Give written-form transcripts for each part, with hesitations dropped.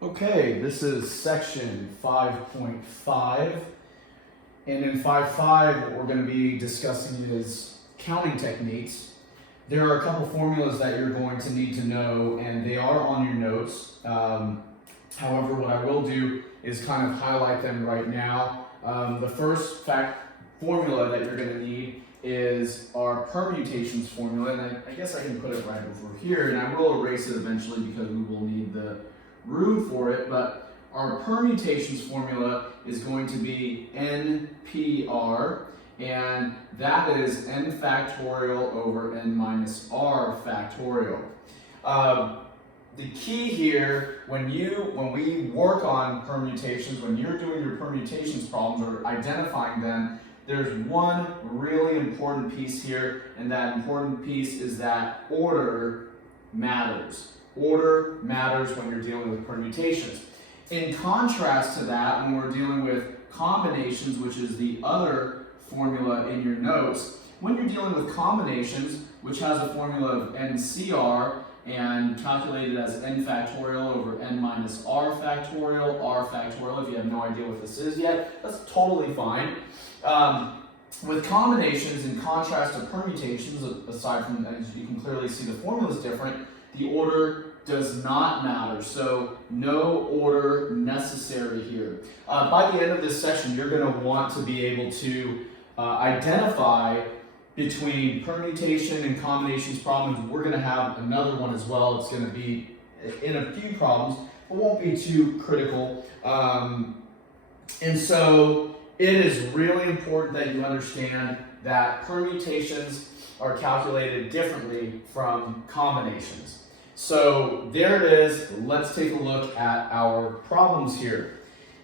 Okay, this is section 5.5, and in 5.5 what we're going to be discussing is counting techniques. There are a couple formulas that you're going to need to know, and they are on your notes. However, what I will do is kind of highlight them right now. The first formula that you're going to need is our permutations formula, and I guess I can put it right over here, and I will erase it eventually because we will need the room for it, but our permutations formula is going to be NPR, and that is n factorial over n minus r factorial. The key here, when we work on permutations, when you're doing your permutations problems or identifying them, there's one really important piece here, and that important piece is that order matters. Order matters when you're dealing with permutations. In contrast to that, when we're dealing with combinations, which is the other formula in your notes, when you're dealing with combinations, which has a formula of NCR and calculated as n factorial over n minus r factorial, if you have no idea what this is yet, that's totally fine. With combinations, in contrast to permutations, aside from, as you can clearly see, the formula is different, the order does not matter, so no order necessary here. By the end of this section, you're going to want to be able to identify between permutation and combinations problems. We're going to have another one as well. It's going to be in a few problems, but won't be too critical. And so it is really important that you understand that permutations are calculated differently from combinations. So there it is. Let's take a look at our problems here.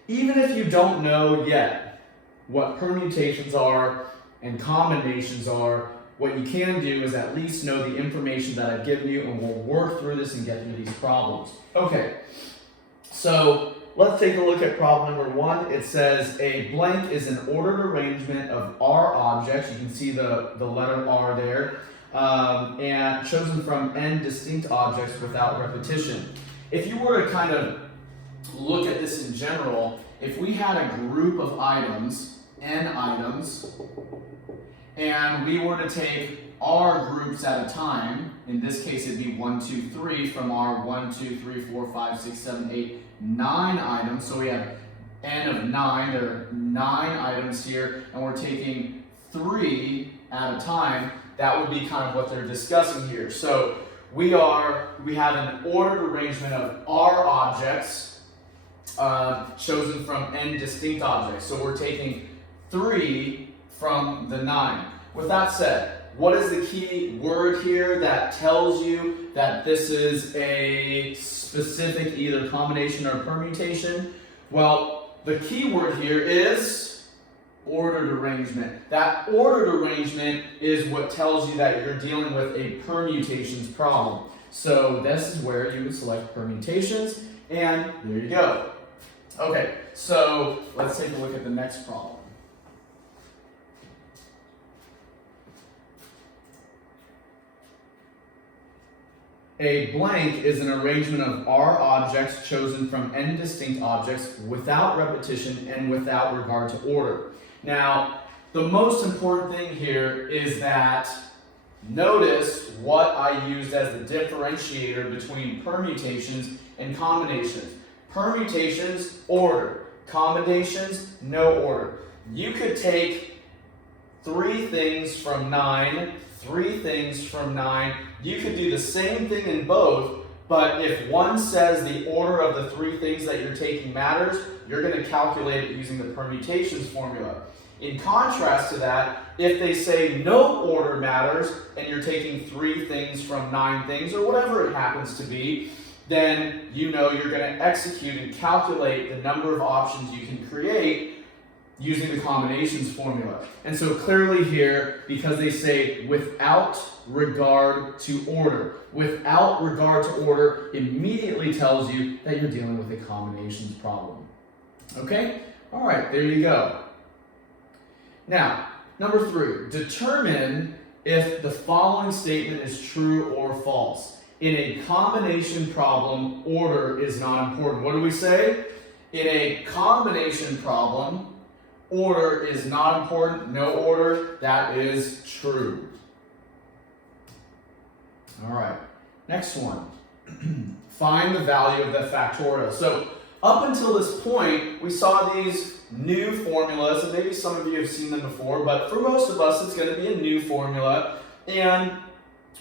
Even if you don't know yet what permutations are and combinations are, what you can do is at least know the information that I've given you, and we'll work through this and get through these problems. Okay, so let's take a look at problem number 1. It says a blank is an ordered arrangement of R objects. You can see the letter R there. And chosen from n distinct objects without repetition. If you were to kind of look at this in general, if we had a group of items, n items, and we were to take R groups at a time, in this case it'd be 1, 2, 3 from our 1, 2, 3, 4, 5, 6, 7, 8, 9 items. So we have n of 9, there are 9 items here, and we're taking 3 at a time. That would be kind of what they're discussing here. So we have an ordered arrangement of R objects chosen from n distinct objects. So we're taking 3 from the 9. With that said, what is the key word here that tells you that this is a specific either combination or permutation? Well, the key word here is ordered arrangement. That ordered arrangement is what tells you that you're dealing with a permutations problem. So this is where you would select permutations, and there you go. Okay, so let's take a look at the next problem. A blank is an arrangement of R objects chosen from n distinct objects without repetition and without regard to order. Now, the most important thing here is that notice what I used as the differentiator between permutations and combinations. Permutations, order. Combinations, no order. You could take 3 things from 9, 3 things from 9. You could do the same thing in both, but if one says the order of the 3 things that you're taking matters, you're going to calculate it using the permutations formula. In contrast to that, if they say no order matters and you're taking 3 things from 9 things, or whatever it happens to be, then you know you're going to execute and calculate the number of options you can create using the combinations formula. And so clearly here, because they say without regard to order, without regard to order immediately tells you that you're dealing with a combinations problem. Okay? All right, there you go. Now, number 3, determine if the following statement is true or false. In a combination problem, order is not important. What do we say? In a combination problem, order is not important. No order, that is true. All right, next one. Find the value of the factorial. So up until this point, we saw these new formulas, and maybe some of you have seen them before, but for most of us, it's going to be a new formula. And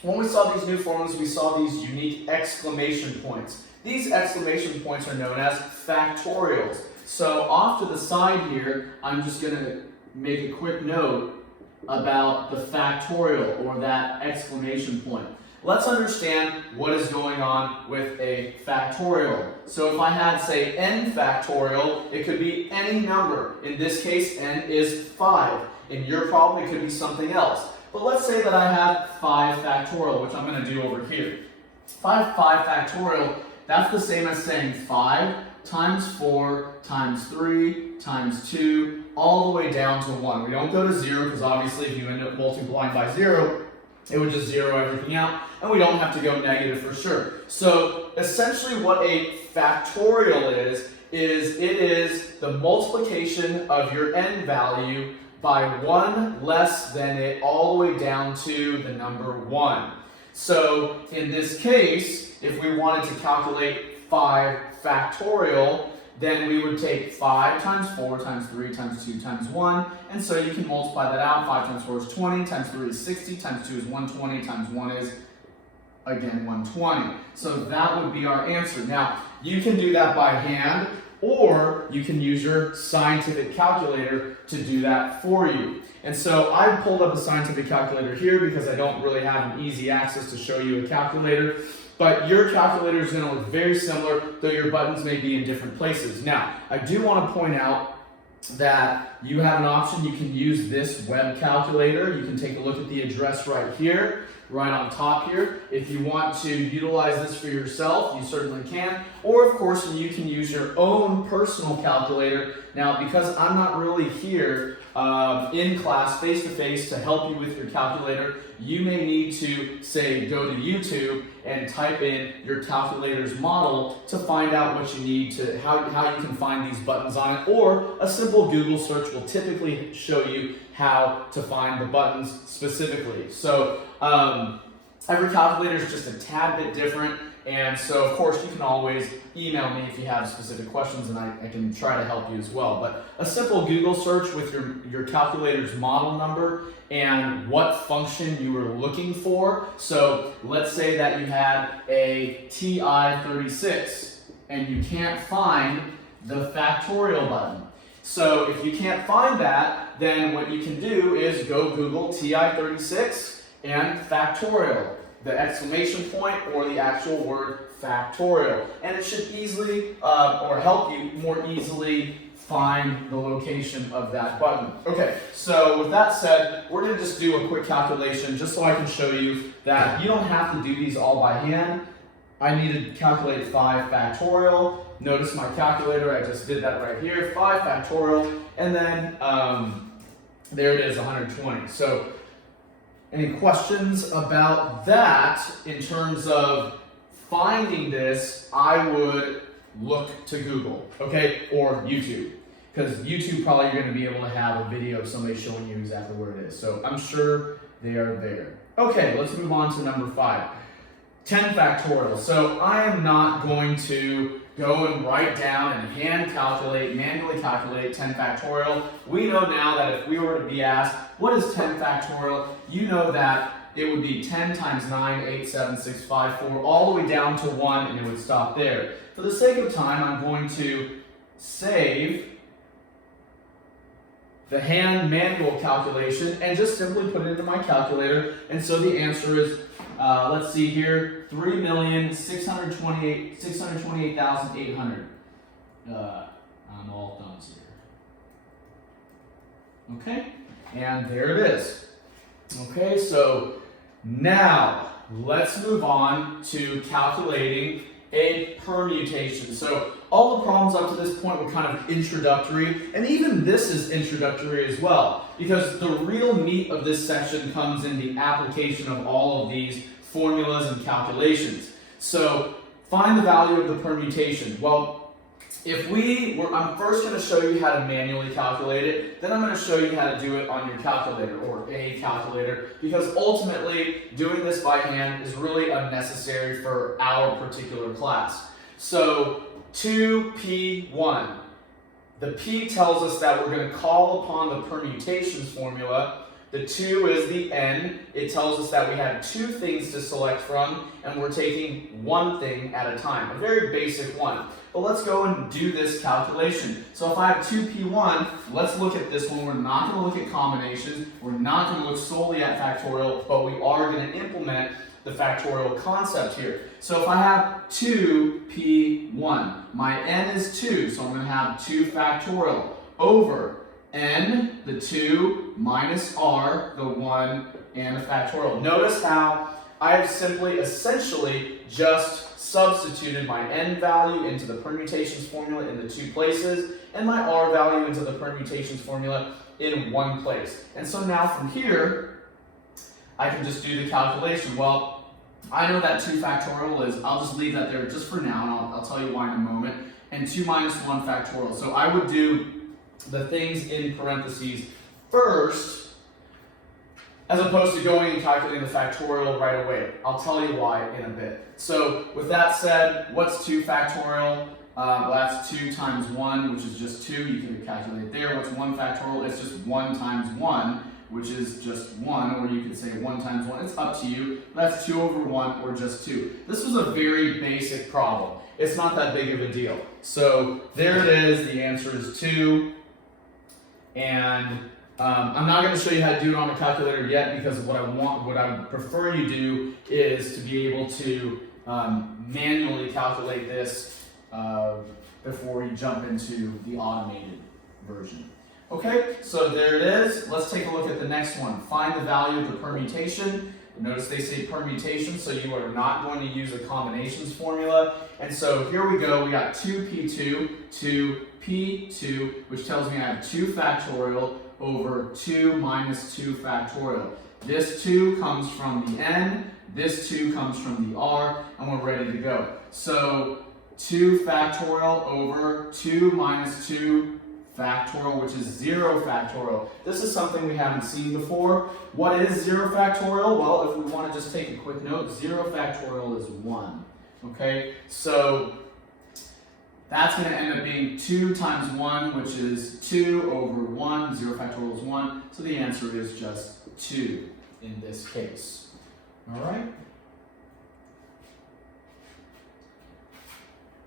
when we saw these new formulas, we saw these unique exclamation points. These exclamation points are known as factorials. So off to the side here, I'm just going to make a quick note about the factorial, or that exclamation point. Let's understand what is going on with a factorial. So if I had, say, n factorial, it could be any number. In this case, n is 5. In your problem, it could be something else. But let's say that I have 5 factorial, which I'm going to do over here. 5 factorial, that's the same as saying 5 times 4 times 3 times 2, all the way down to 1. We don't go to 0, because obviously if you end up multiplying by 0, it would just zero everything out, and we don't have to go negative for sure. So essentially what a factorial is it is the multiplication of your n value by 1 less than it all the way down to the number 1. So in this case, if we wanted to calculate 5 factorial, then we would take 5 times 4 times 3 times 2 times 1, and so you can multiply that out. 5 times 4 is 20, times 3 is 60, times 2 is 120, times 1 is, again, 120. So that would be our answer. Now, you can do that by hand, or you can use your scientific calculator to do that for you. And so I pulled up a scientific calculator here because I don't really have an easy access to show you a calculator. But your calculator is going to look very similar, though your buttons may be in different places. Now, I do want to point out that you have an option. You can use this web calculator. You can take a look at the address right here, right on top here. If you want to utilize this for yourself, you certainly can. Or, of course, you can use your own personal calculator. Now, because I'm not really here in class face-to-face to help you with your calculator, you may need to, say, go to YouTube and type in your calculator's model to find out what you need to, how you can find these buttons on it, or a simple Google search will typically show you how to find the buttons specifically. So every calculator is just a tad bit different, and so of course you can always email me if you have specific questions, and I can try to help you as well. But a simple Google search with your calculator's model number and what function you were looking for. So let's say that you had a TI-36 and you can't find the factorial button. So if you can't find that, then what you can do is go Google TI-36 and factorial, the exclamation point or the actual word factorial. And it should easily, or help you more easily find the location of that button. Okay, so with that said, we're going to just do a quick calculation just so I can show you that you don't have to do these all by hand. I need to calculate 5 factorial. Notice my calculator, I just did that right here, 5 factorial, and then there it is, 120. So any questions about that in terms of finding this? I would look to Google, okay, or YouTube, because YouTube probably you're going to be able to have a video of somebody showing you exactly where it is. So I'm sure they are there. Okay, let's move on to number 5, 10 factorial. So I am not going to go and write down and manually calculate 10 factorial. We know now that if we were to be asked, what is 10 factorial? You know that it would be 10 times 9, 8, 7, 6, 5, 4, all the way down to 1, and it would stop there. For the sake of time, I'm going to save the hand manual calculation and just simply put it into my calculator. And so the answer is, let's see here, 3,628,800. I'm all thumbs here. Okay, and there it is. Okay, so now let's move on to calculating a permutation. So all the problems up to this point were kind of introductory, and even this is introductory as well, because the real meat of this section comes in the application of all of these formulas and calculations. So find the value of the permutation. Well, I'm first going to show you how to manually calculate it, then I'm going to show you how to do it on your calculator or a calculator, because ultimately doing this by hand is really unnecessary for our particular class. So 2p1, the p tells us that we're going to call upon the permutations formula. The 2 is the n. It tells us that we have two things to select from, and we're taking one thing at a time, a very basic one. But let's go and do this calculation. So if I have 2p1, let's look at this one. We're not going to look at combinations. We're not going to look solely at factorial, but we are going to implement the factorial concept here. So if I have 2p1, my n is 2, so I'm going to have 2 factorial over n, the 2, minus r, the 1, and a factorial. Notice how I have essentially just substituted my n value into the permutations formula in the two places, and my r value into the permutations formula in one place. And so now from here, I can just do the calculation. Well, I know that 2 factorial is, I'll just leave that there just for now, and I'll tell you why in a moment, and 2 minus 1 factorial. So I would do the things in parentheses first, as opposed to going and calculating the factorial right away. I'll tell you why in a bit. So with that said, what's 2 factorial? Well, that's 2 times 1, which is just 2. You can calculate there. What's 1 factorial? It's just 1 times 1, which is just 1, or you could say 1 times 1. It's up to you. That's 2 over 1, or just 2. This was a very basic problem. It's not that big of a deal. So there it is. The answer is 2. And I'm not going to show you how to do it on a calculator yet, because what I would prefer you do is to be able to manually calculate this before you jump into the automated version. Okay, so there it is. Let's take a look at the next one. Find the value of the permutation. Notice they say permutation, so you are not going to use a combinations formula. And so here we go. We got 2p2 to p2, which tells me I have 2 factorial over 2 minus 2 factorial. This 2 comes from the n, this 2 comes from the r, and we're ready to go. So 2 factorial over 2 minus 2 factorial, which is 0 factorial. This is something we haven't seen before. What is 0 factorial? Well, if we want to just take a quick note, 0 factorial is 1. Okay, so that's going to end up being 2 times 1, which is 2 over 1. 0 factorial is 1. So the answer is just 2 in this case. All right?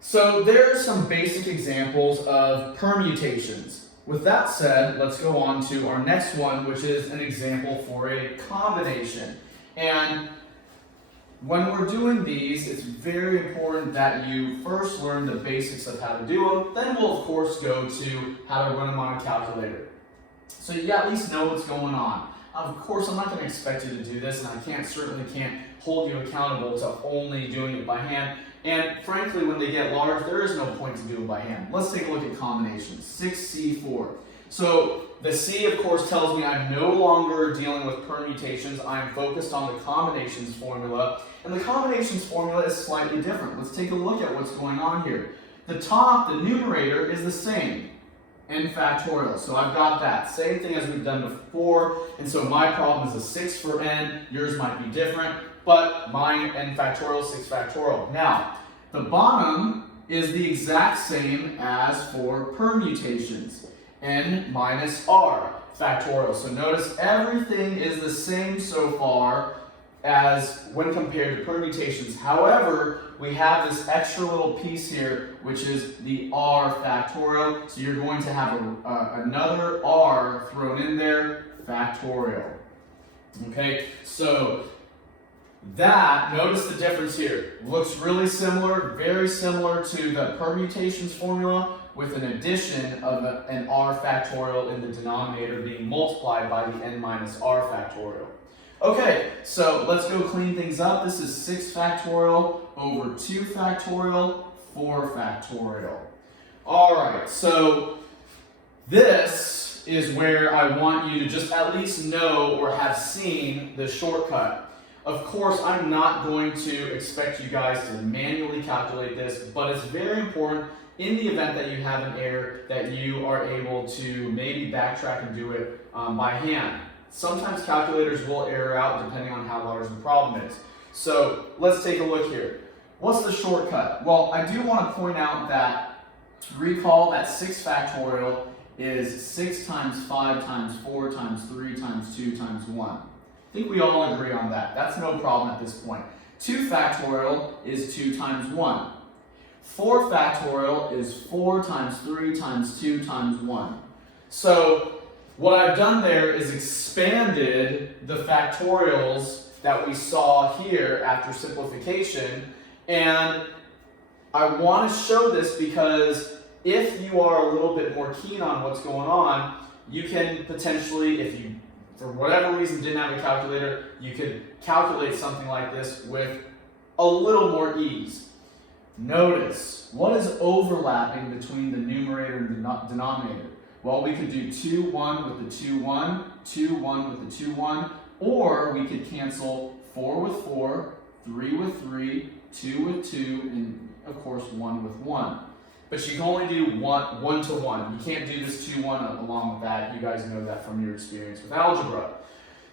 So there are some basic examples of permutations. With that said, let's go on to our next one, which is an example for a combination. And when we're doing these, it's very important that you first learn the basics of how to do them. Then we'll, of course, go to how to run them on a calculator. So you at least know what's going on. Of course, I'm not going to expect you to do this, and I certainly can't hold you accountable to only doing it by hand. And frankly, when they get large, there is no point to do it by hand. Let's take a look at combinations. 6C4. So the C, of course, tells me I'm no longer dealing with permutations. I'm focused on the combinations formula. And the combinations formula is slightly different. Let's take a look at what's going on here. The top, the numerator, is the same. N factorial. So I've got that. Same thing as we've done before. And so my problem is a 6 for n. Yours might be different. But mine, n factorial, 6 factorial. Now, the bottom is the exact same as for permutations. N minus r factorial. So notice everything is the same so far as when compared to permutations. However, we have this extra little piece here, which is the r factorial. So you're going to have another r thrown in there, factorial. Okay, so notice the difference here. Looks really similar, very similar to the permutations formula, with an addition of an r factorial in the denominator being multiplied by the n minus r factorial. Okay, so let's go clean things up. This is 6 factorial over 2 factorial, 4 factorial. All right, so this is where I want you to just at least know or have seen the shortcut. Of course, I'm not going to expect you guys to manually calculate this, but it's very important in the event that you have an error that you are able to maybe backtrack and do it by hand. Sometimes calculators will error out depending on how large the problem is. So let's take a look here. What's the shortcut? Well, I do want to point out that, recall that 6 factorial is 6 times 5 times 4 times 3 times 2 times 1. I think we all agree on that. That's no problem at this point. 2 factorial is 2 times 1. 4 factorial is 4 times 3 times 2 times 1. So what I've done there is expanded the factorials that we saw here after simplification, and I want to show this because if you are a little bit more keen on what's going on, you can potentially, if you for whatever reason didn't have a calculator, you could calculate something like this with a little more ease. Notice, what is overlapping between the numerator and the denominator? Well, we could do 2, 1 with the 2, 1, 2, 1 with the 2, 1, or we could cancel 4 with 4, 3 with 3, 2 with 2, and of course 1 with 1. But you can only do 1 to 1. You can't do this 2, 1 along with that. You guys know that from your experience with algebra.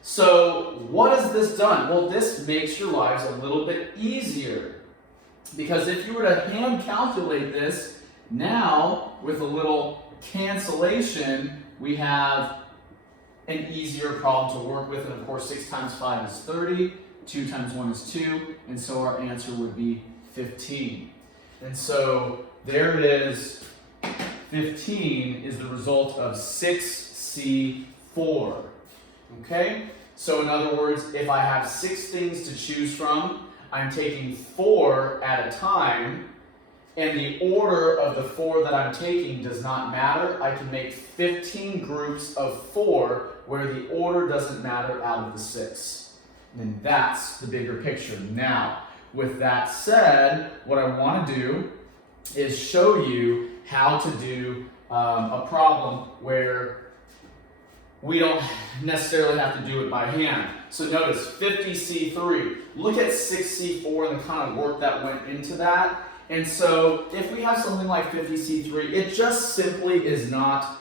So what has this done? Well, this makes your lives a little bit easier. Because if you were to hand calculate this, now with a little cancellation, we have an easier problem to work with. And of course, 6 times 5 is 30, 2 times 1 is 2, and so our answer would be 15. And so there it is. 15 is the result of 6C4. Okay? So in other words, if I have 6 things to choose from, I'm taking 4 at a time, and the order of the 4 that I'm taking does not matter. I can make 15 groups of 4 where the order doesn't matter out of the 6. And that's the bigger picture. Now, with that said, what I want to do is show you how to do a problem where we don't necessarily have to do it by hand. So notice 50C3. Look at 6C4 and the kind of work that went into that. And so if we have something like 50C3, it just simply is not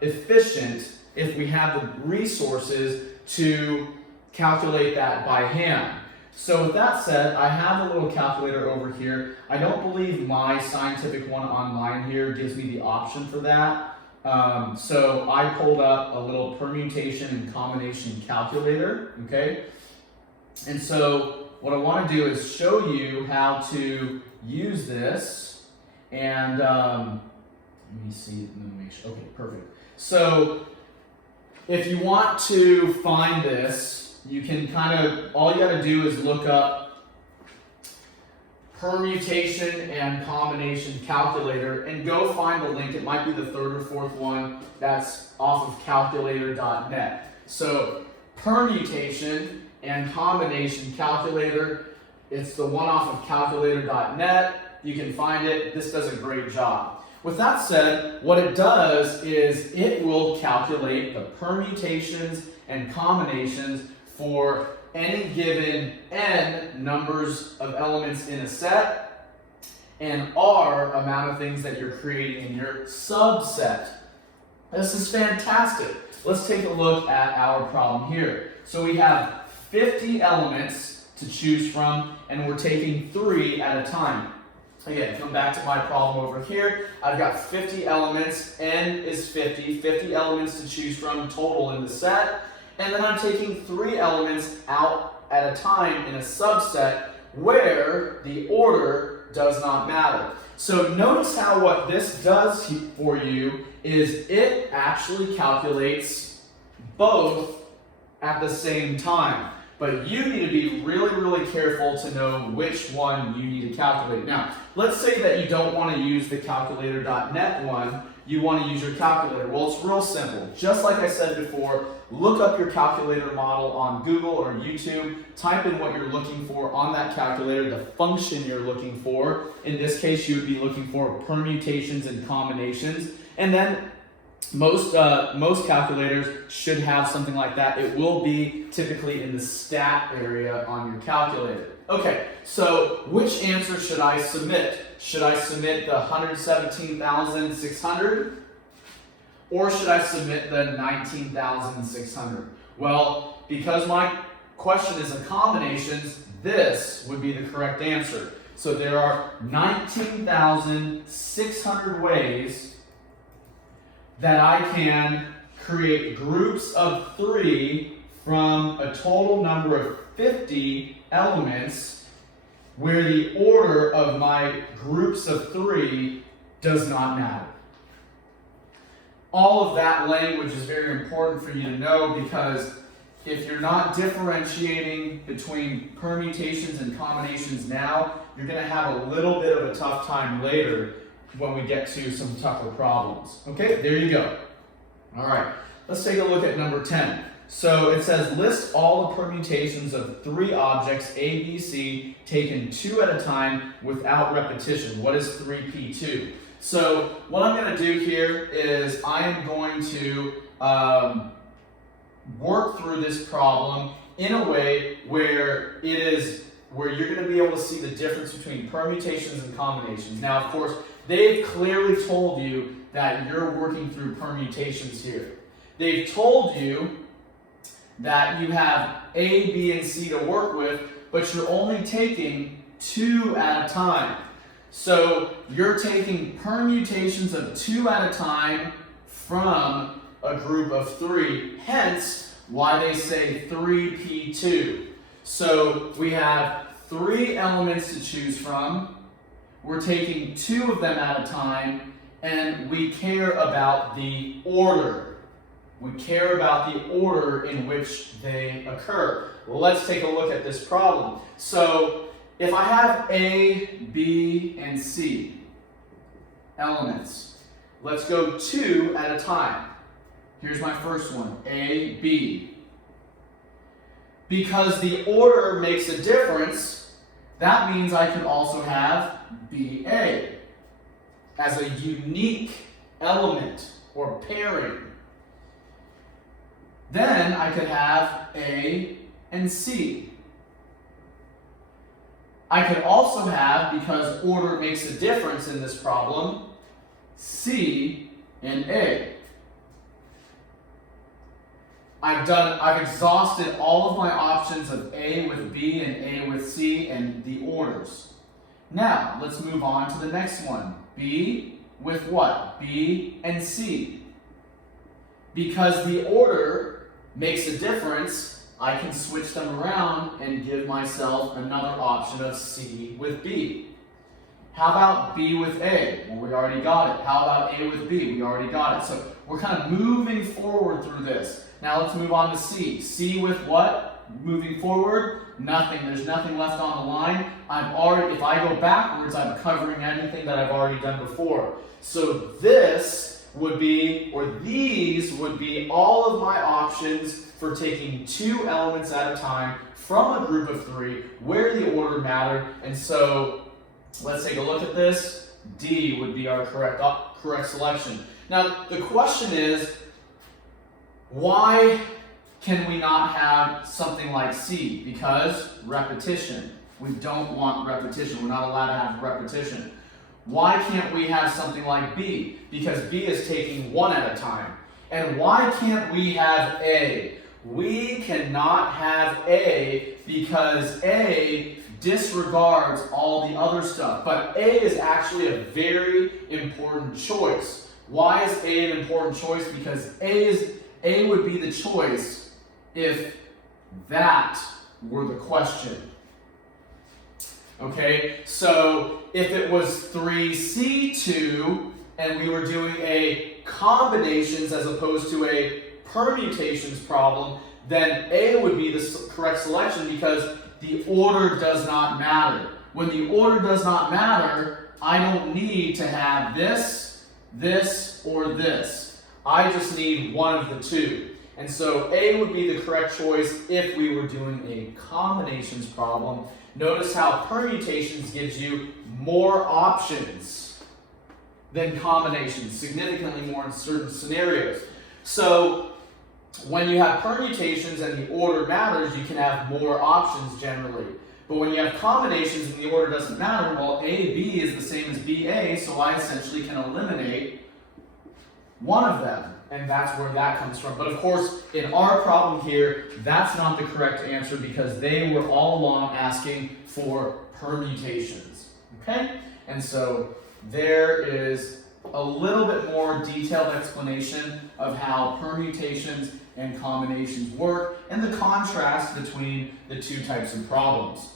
efficient if we have the resources to calculate that by hand. So with that said, I have a little calculator over here. I don't believe my scientific one online here gives me the option for that. So I pulled up a little permutation and combination calculator, okay? And so what I want to do is show you how to use this. And let me see, let me make sure. Okay, perfect. So if you want to find this, you can kind of, all you got to do is look up permutation and combination calculator and go find the link. It might be the 3rd or 4th one that's off of calculator.net. So permutation and combination calculator, it's the one off of calculator.net. You can find it. This does a great job. With that said, what it does is it will calculate the permutations and combinations for any given n numbers of elements in a set and r amount of things that you're creating in your subset. This is fantastic. Let's take a look at our problem here. So we have 50 elements to choose from, and we're taking 3 at a time. Again, come back to my problem over here. I've got 50 elements, n is 50, 50 elements to choose from total in the set. And then I'm taking 3 elements out at a time in a subset where the order does not matter. So notice how what this does for you is it actually calculates both at the same time. But you need to be really, really careful to know which one you need to calculate. Now, let's say that you don't want to use the calculator.net one. You want to use your calculator. Well, it's real simple. Just like I said before, look up your calculator model on Google or YouTube. Type in what you're looking for on that calculator, the function you're looking for. In this case, you would be looking for permutations and combinations. And then Most calculators should have something like that. It will be typically in the stat area on your calculator. Okay, so which answer should I submit? Should I submit the 117,600? Or should I submit the 19,600? Well, because my question is in combinations, this would be the correct answer. So there are 19,600 ways that I can create groups of 3 from a total number of 50 elements where the order of my groups of 3 does not matter. All of that language is very important for you to know, because if you're not differentiating between permutations and combinations now, you're going to have a little bit of a tough time later when we get to some tougher problems. Okay, there you go. All right, let's take a look at number 10. So it says, list all the permutations of 3 objects A, B, C, taken 2 at a time without repetition. What is 3P2? So what I'm going to do here is I am going to work through this problem in a way where you're going to be able to see the difference between permutations and combinations. Now, of course, they've clearly told you that you're working through permutations here. They've told you that you have A, B, and C to work with, but you're only taking 2 at a time. So you're taking permutations of 2 at a time from a group of 3, hence why they say 3P2. So we have 3 elements to choose from. We're taking 2 of them at a time, and we care about the order. We care about the order in which they occur. Well, let's take a look at this problem. So if I have A, B, and C elements, let's go 2 at a time. Here's my first one, A, B. Because the order makes a difference, that means I can also have BA as a unique element or pairing. Then I could have A and C. I could also have, because order makes a difference in this problem, C and A. I've exhausted all of my options of A with B and A with C and the orders. Now, let's move on to the next one. B with what? B and C. Because the order makes a difference, I can switch them around and give myself another option of C with B. How about B with A? Well, we already got it. How about A with B? We already got it. So we're kind of moving forward through this. Now let's move on to C. C with what? Moving forward? Nothing. There's nothing left on the line. If I go backwards, I'm covering anything that I've already done before. So this would be, or these would be all of my options for taking 2 elements at a time from a group of 3 where the order mattered. And so let's take a look at this. D would be our correct selection. Now the question is, why can we not have something like C? Because repetition. We don't want repetition. We're not allowed to have repetition. Why can't we have something like B? Because B is taking 1 at a time. And why can't we have A? We cannot have A because A disregards all the other stuff. But A is actually a very important choice. Why is A an important choice? Because A would be the choice if that were the question. Okay, so if it was 3C2 and we were doing a combinations as opposed to a permutations problem, then A would be the correct selection because the order does not matter. When the order does not matter, I don't need to have this, this, or this. I just need one of the 2. And so A would be the correct choice if we were doing a combinations problem. Notice how permutations gives you more options. than combinations, significantly more in certain scenarios. So when you have permutations and the order matters, you can have more options generally. But when you have combinations and the order doesn't matter, well, AB is the same as BA, so I essentially can eliminate one of them. And that's where that comes from. But of course, in our problem here, that's not the correct answer because they were all along asking for permutations. Okay? And so there is a little bit more detailed explanation of how permutations and combinations work and the contrast between the two types of problems.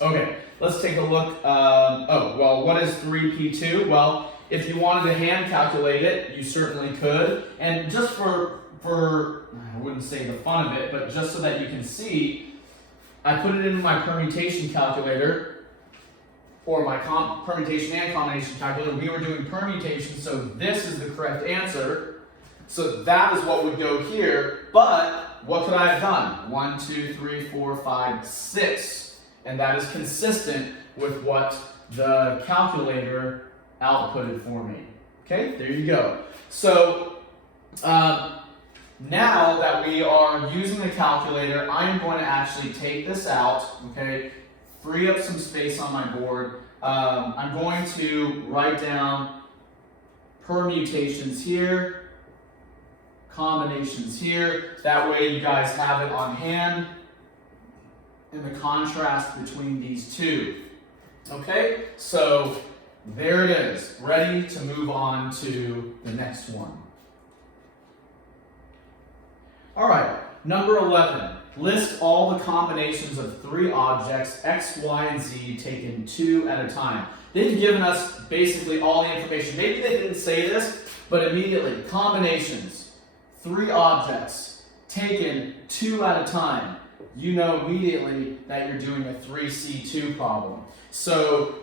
Okay, let's take a look. What is 3p2? Well, if you wanted to hand calculate it, you certainly could. And just for I wouldn't say the fun of it, but just so that you can see, I put it in my permutation calculator, or my permutation and combination calculator. We were doing permutation, so this is the correct answer. So that is what would go here, but what could I have done? 1, 2, 3, 4, 5, 6. And that is consistent with what the calculator outputted for me. Okay, there you go. So now that we are using the calculator, I am going to actually take this out, okay, free up some space on my board. I'm going to write down permutations here, combinations here. That way you guys have it on hand and the contrast between these two. Okay, so there it is, ready to move on to the next one. All right, number 11. List all the combinations of 3 objects, x, y, and z, taken 2 at a time. They've given us basically all the information. Maybe they didn't say this, but immediately, combinations, 3 objects, taken 2 at a time. You know immediately that you're doing a 3C2 problem. So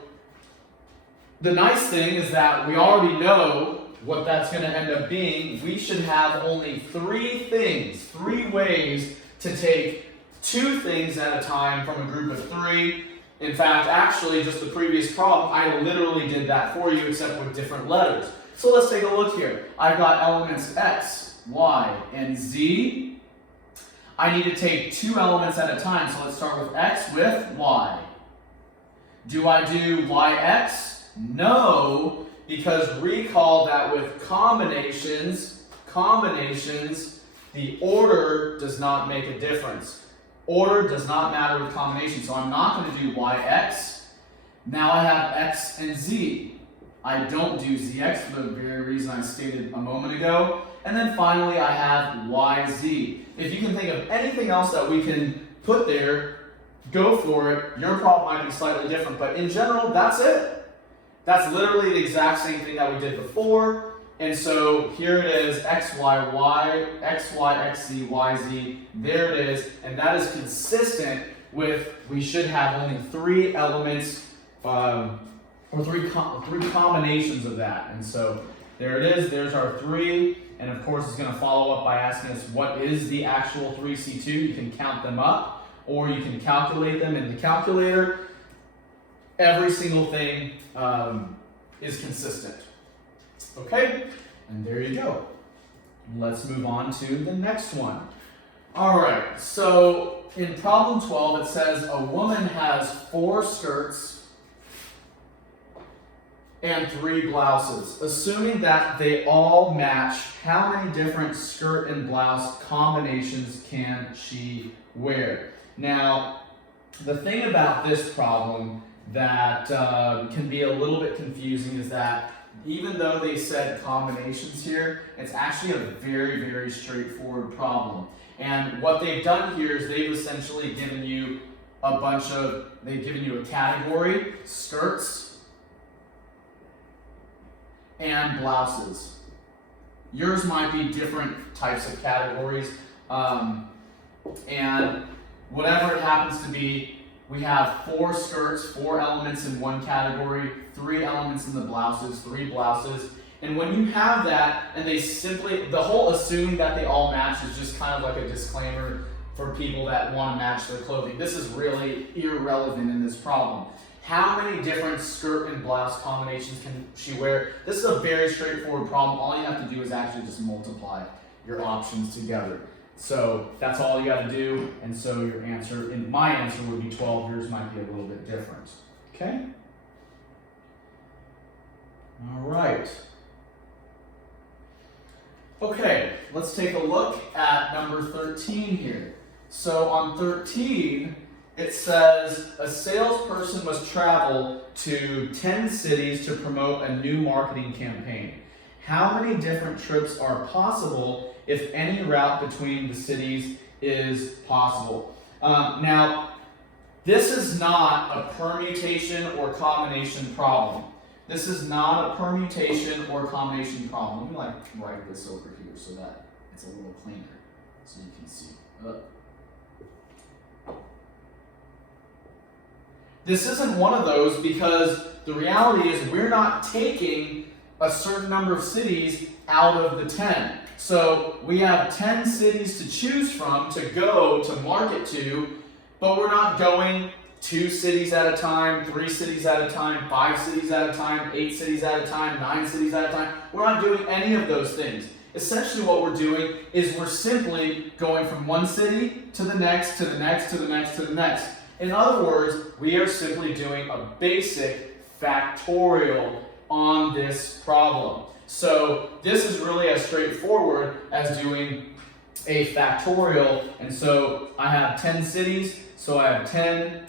the nice thing is that we already know what that's going to end up being. We should have only 3 things, 3 ways to take 2 things at a time from a group of 3. In fact, actually, just the previous problem, I literally did that for you, except with different letters. So let's take a look here. I've got elements x, y, and z. I need to take 2 elements at a time, so let's start with x with y. Do I do yx? No, because recall that with combinations, the order does not make a difference. Order does not matter with combinations, so I'm not going to do yx. Now I have x and z. I don't do zx for the very reason I stated a moment ago. And then finally I have yz. If you can think of anything else that we can put there, go for it. Your problem might be slightly different, but in general, that's it. That's literally the exact same thing that we did before. And so here it is, x, y, y, x, y, x, z, y, z. There it is. And that is consistent with, we should have only 3 elements, or three combinations of that. And so there it is. There's our 3. And of course, it's going to follow up by asking us what is the actual 3C2. You can count them up, or you can calculate them in the calculator. Every single thing is consistent. Okay, and there you go. Let's move on to the next one. All right, so in problem 12, it says a woman has 4 skirts and 3 blouses. Assuming that they all match, how many different skirt and blouse combinations can she wear? Now, the thing about this problem that can be a little bit confusing is that even though they said combinations here, it's actually a very, very straightforward problem. And what they've done here is they've essentially given you they've given you a category, skirts, and blouses. Yours might be different types of categories, and whatever it happens to be, we have 4 skirts, 4 elements in one category, 3 elements in the blouses, 3 blouses. And when you have that, and they simply, the whole assuming that they all match is just kind of like a disclaimer for people that want to match their clothing. This is really irrelevant in this problem. How many different skirt and blouse combinations can she wear? This is a very straightforward problem. All you have to do is actually just multiply your options together. So that's all you got to do, and so your answer, and my answer would be 12. Yours might be a little bit different. Okay? All right. Okay, let's take a look at number 13 here. So on 13, it says a salesperson must travel to 10 cities to promote a new marketing campaign. How many different trips are possible if any route between the cities is possible? Now, this is not a permutation or combination problem. This is not a permutation or combination problem. Let me write this over here so that it's a little cleaner so you can see. This isn't one of those because the reality is we're not taking a certain number of cities out of the 10. So we have 10 cities to choose from to go to market to, but we're not going 2 cities at a time, 3 cities at a time, 5 cities at a time, 8 cities at a time, 9 cities at a time. We're not doing any of those things. Essentially what we're doing is we're simply going from one city to the next, to the next, to the next, to the next. In other words, we are simply doing a basic factorial on this problem. So this is really as straightforward as doing a factorial. And so I have 10 cities, so I have 10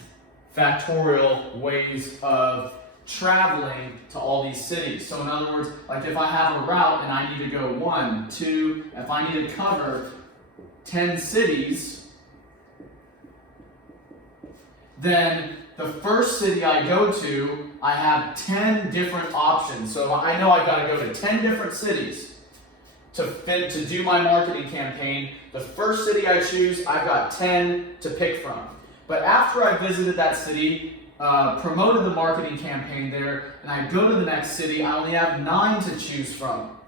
factorial ways of traveling to all these cities. So in other words, like if I have a route and I need to go 1, 2, if I need to cover 10 cities, then the first city I go to, I have 10 different options. So I know I've got to go to 10 different cities to do my marketing campaign. The first city I choose, I've got 10 to pick from. But after I visited that city, promoted the marketing campaign there, and I go to the next city, I only have 9 to choose from.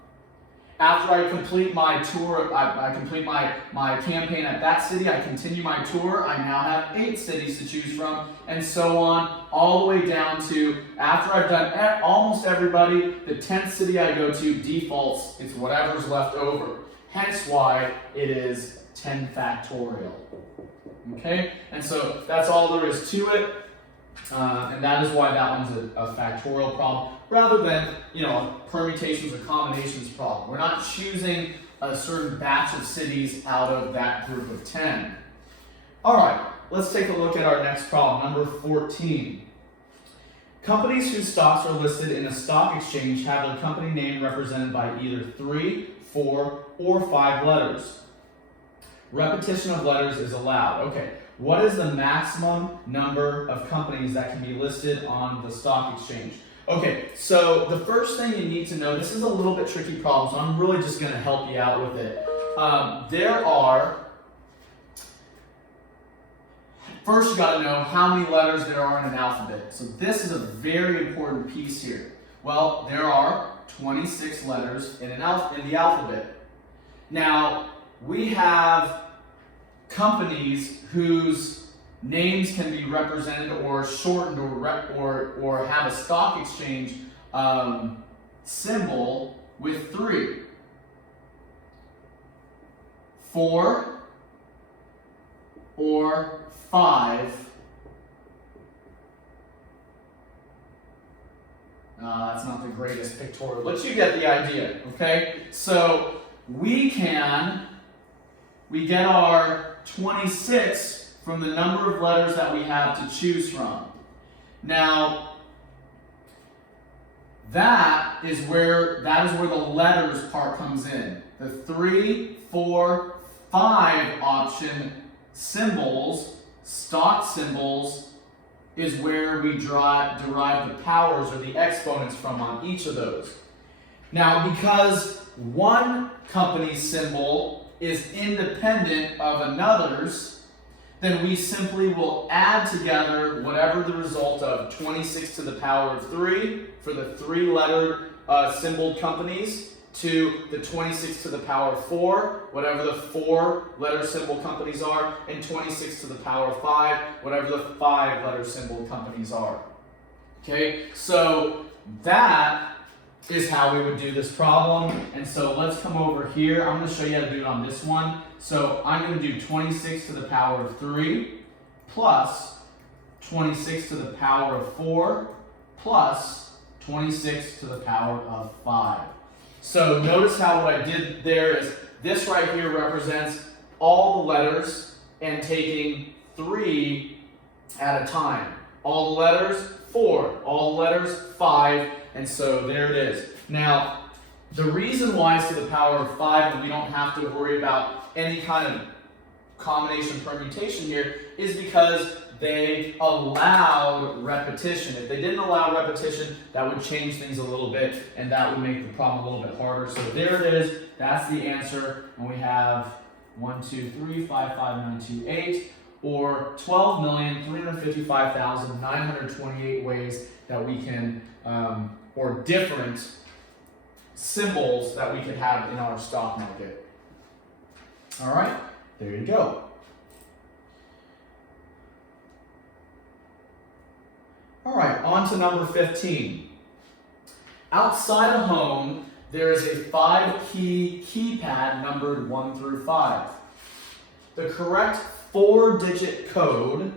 After I complete my tour, I complete my campaign at that city, I continue my tour, I now have 8 cities to choose from, and so on, all the way down to, after I've done almost everybody, the 10th city I go to defaults, it's whatever's left over. Hence why it is 10 factorial. Okay? And so that's all there is to it. And that is why that one's a factorial problem, rather than, a permutations or combinations problem. We're not choosing a certain batch of cities out of that group of 10. All right, let's take a look at our next problem, number 14. Companies whose stocks are listed in a stock exchange have their company name represented by either 3, 4, or 5 letters. Repetition of letters is allowed. Okay. What is the maximum number of companies that can be listed on the stock exchange? Okay, so the first thing you need to know, this is a little bit tricky problem, so I'm really just going to help you out with it. First you got to know how many letters there are in an alphabet. So this is a very important piece here. Well, there are 26 letters in the alphabet. Now, we have companies whose names can be represented or shortened or have a stock exchange symbol with 3, 4, or 5. That's not the greatest pictorial, but you get the idea, okay? So we get our 26 from the number of letters that we have to choose from. Now, that is where the letters part comes in. The 3, 4, 5 option symbols, stock symbols, is where we derive the powers or the exponents from on each of those. Now, because one company's symbol is independent of another's, then we simply will add together whatever the result of 26 to the power of 3 for the 3-letter symboled companies to the 26 to the power of 4, whatever the 4-letter symbol companies are, and 26 to the power of 5, whatever the 5-letter symbol companies are. Okay, so that is how we would do this problem. And so let's come over here. I'm going to show you how to do it on this one. So I'm going to do 26 to the power of 3 plus 26 to the power of 4 plus 26 to the power of 5. So notice how what I did there is this right here represents all the letters and taking 3 at a time. All the letters, 4. All the letters, 5. And so there it is. Now, the reason why it's to the power of 5 and we don't have to worry about any kind of combination permutation here is because they allowed repetition. If they didn't allow repetition, that would change things a little bit and that would make the problem a little bit harder. So there it is. That's the answer. And we have 1, 2, 3, 5, 5, 9, 2, 8. Or 12,355,928 ways that we can, or different symbols that we could have in our stock market. All right, there you go. All right, on to number 15. Outside a home, there is a 5-key keypad numbered 1 through 5. The correct 4-digit code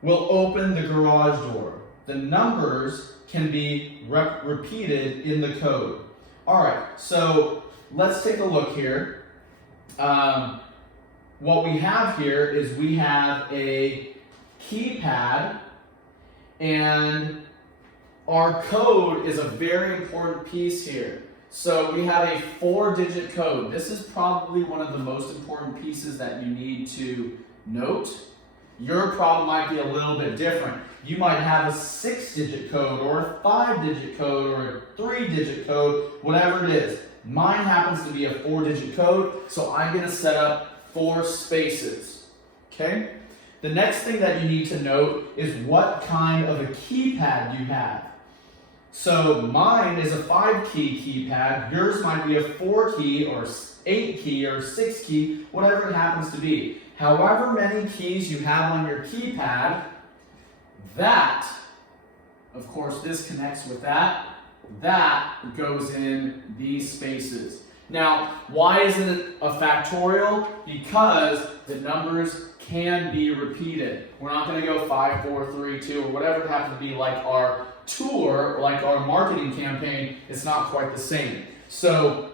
will open the garage door. The numbers can be repeated in the code. All right, so let's take a look here. What we have here is we have a keypad, and our code is a very important piece here. So we have a 4-digit code. This is probably one of the most important pieces that you need to note. Your problem might be a little bit different. You might have a 6-digit code or a 5-digit code or a 3-digit code, whatever it is. Mine happens to be a 4-digit code, so I'm going to set up 4 spaces. Okay? The next thing that you need to note is what kind of a keypad you have. So mine is a 5-key keypad. Yours might be a 4-key or 8-key or 6-key, whatever it happens to be. However many keys you have on your keypad, that, of course, this connects with that goes in these spaces. Now, why isn't it a factorial? Because the numbers can be repeated. We're not going to go 5, 4, 3, 2, or whatever it happens to be like our tour, like our marketing campaign. It's not quite the same. So,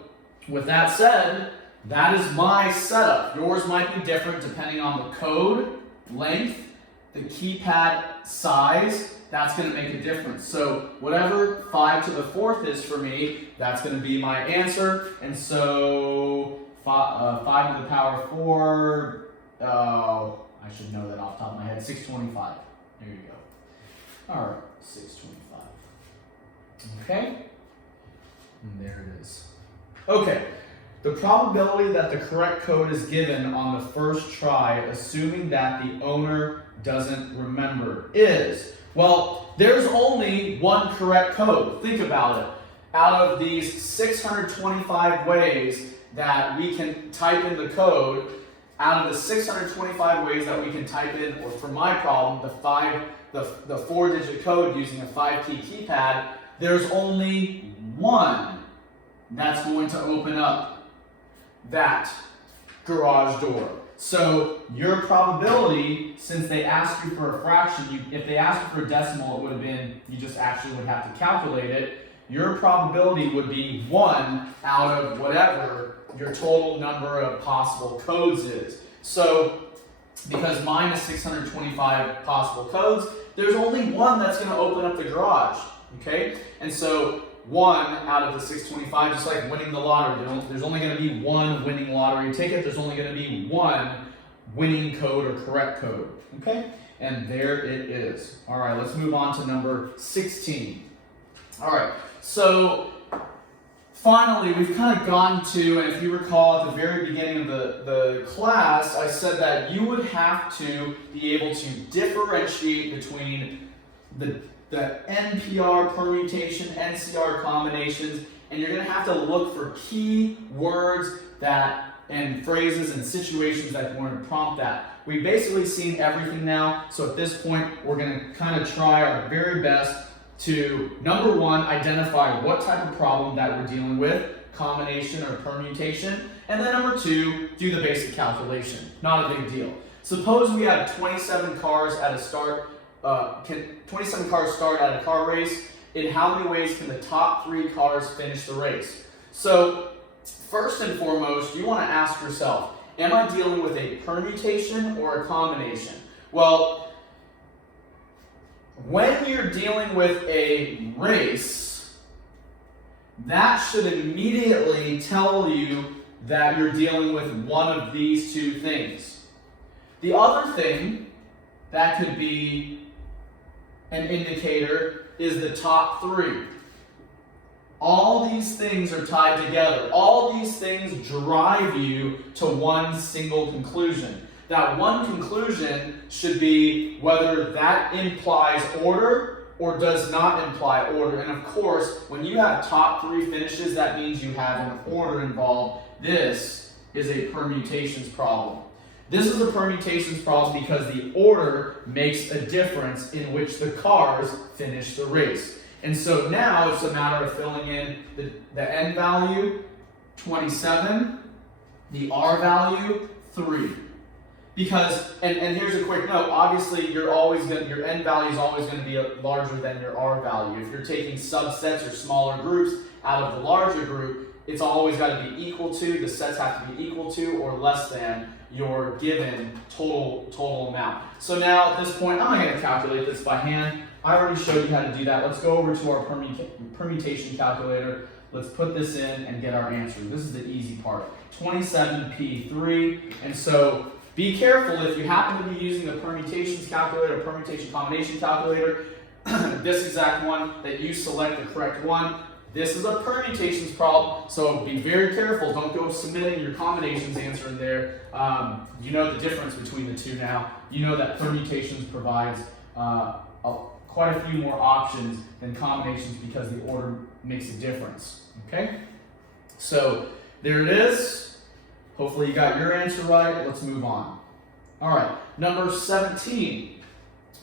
with that said, that is my setup. Yours might be different depending on the code, length, the keypad size. That's going to make a difference. So whatever 5 to the 4th is for me, that's going to be my answer. And so 5 to the power of 4, I should know that off the top of my head, 625. There you go. All right, 625. Okay, and there it is. Okay. The probability that the correct code is given on the first try, assuming that the owner doesn't remember, is, well, there's only one correct code. Think about it. Out of these 625 ways that we can type in the code, out of the 625 ways that we can type in, or for my problem, the 4-digit code using a 5-key keypad, there's only one that's going to open up that garage door. So your probability, since they asked you for a fraction, if they asked you for a decimal, it would have been, you just actually would have to calculate it. Your probability would be 1 out of whatever your total number of possible codes is. So because mine is 625 possible codes, there's only one that's going to open up the garage. Okay? And so 1 out of the 625, just like winning the lottery. There's only going to be one winning lottery ticket. There's only going to be one winning code or correct code. Okay? And there it is. All right, let's move on to number 16. All right, so finally, we've kind of gotten to, and if you recall at the very beginning of the class, I said that you would have to be able to differentiate between the NPR permutation, NCR combinations, and you're going to have to look for key words and phrases and situations that are going to prompt that. We've basically seen everything now, so at this point, we're going to kind of try our very best to, number one, identify what type of problem that we're dealing with, combination or permutation, and then number two, do the basic calculation. Not a big deal. Suppose we have 27 cars at a start, 27 cars start at a car race. In how many ways can the top 3 cars finish the race? So, first and foremost, you want to ask yourself, am I dealing with a permutation or a combination? Well, when you're dealing with a race, that should immediately tell you that you're dealing with one of these two things. The other thing that could be an indicator is the top 3. All these things are tied together. All these things drive you to one single conclusion. That one conclusion should be whether that implies order or does not imply order. And of course, when you have top 3 finishes, that means you have an order involved. This is a permutations problem. This is a permutations problem because the order makes a difference in which the cars finish the race. And so now it's a matter of filling in the n value, 27, the r value, 3. Because, and here's a quick note, obviously your n value is always going to be larger than your r value. If you're taking subsets or smaller groups out of the larger group, it's always got to be equal to, the sets have to be equal to or less than your given total amount. So now at this point, I'm not going to calculate this by hand. I already showed you how to do that. Let's go over to our permutation calculator. Let's put this in and get our answer. This is the easy part. 27p3, and so be careful if you happen to be using the permutations calculator, permutation combination calculator, this exact one, that you select the correct one. This is a permutations problem, so be very careful. Don't go submitting your combinations answer in there. You know the difference between the two now. You know that permutations provides quite a few more options than combinations because the order makes a difference. Okay? So there it is. Hopefully you got your answer right. Let's move on. All right, number 17.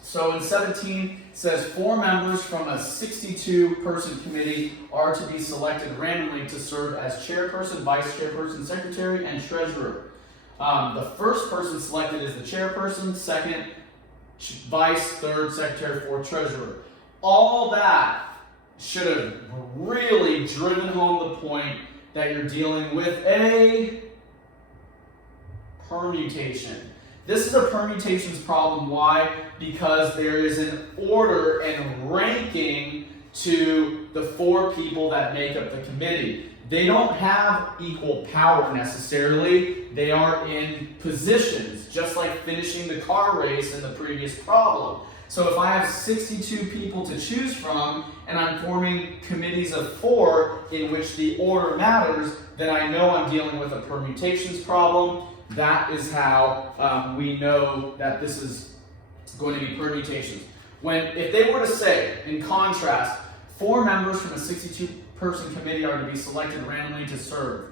So in 17, it says 4 members from a 62-person committee are to be selected randomly to serve as chairperson, vice chairperson, secretary, and treasurer. The first person selected is the chairperson, second, vice, third, secretary, fourth, treasurer. All that should have really driven home the point that you're dealing with a permutation. This is a permutations problem. Why? Because there is an order and ranking to the 4 people that make up the committee. They don't have equal power necessarily. They are in positions, just like finishing the car race in the previous problem. So if I have 62 people to choose from, and I'm forming committees of 4 in which the order matters, then I know I'm dealing with a permutations problem. That is how we know that this is going to be permutations. If they were to say, in contrast, 4 members from a 62-person committee are to be selected randomly to serve,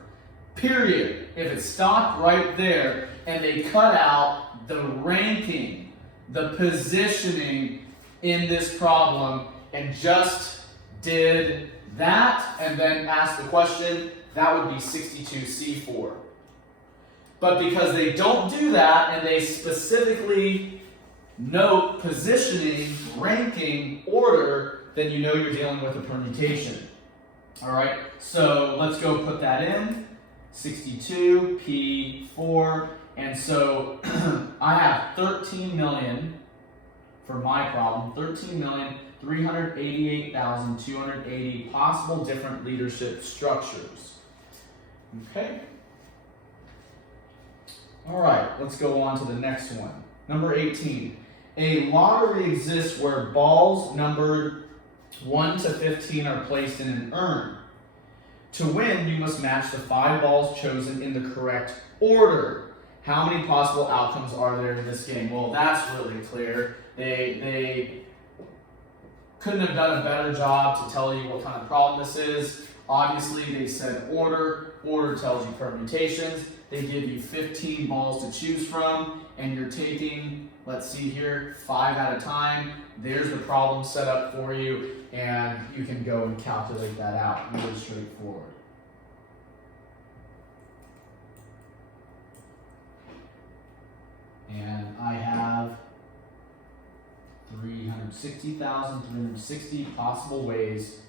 period. If it stopped right there and they cut out the ranking, the positioning in this problem, and just did that and then asked the question, that would be 62C4. But because they don't do that and they specifically note positioning, ranking, order, then you know you're dealing with a permutation. All right, so let's go put that in. 62, P4, and so I have 13 million for my problem, 13,388,280 possible different leadership structures. Okay. All right, let's go on to the next one. Number 18. A lottery exists where balls numbered 1 to 15 are placed in an urn. To win, you must match the 5 balls chosen in the correct order. How many possible outcomes are there in this game? Well, that's really clear. They couldn't have done a better job to tell you what kind of problem this is. Obviously, they said order. Order tells you permutations. They give you 15 balls to choose from, and you're taking, let's see here, 5 at a time. There's the problem set up for you, and you can go and calculate that out. Really straightforward. And I have 360,360 possible ways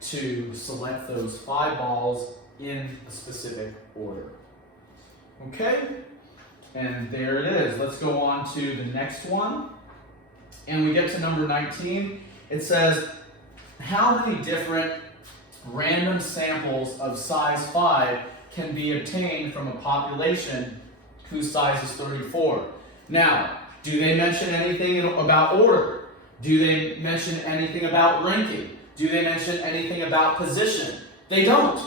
to select those 5 balls in a specific order. Okay, and there it is. Let's go on to the next one. And we get to number 19. It says, how many different random samples of size 5 can be obtained from a population whose size is 34? Now, do they mention anything about order? Do they mention anything about ranking? Do they mention anything about position? They don't.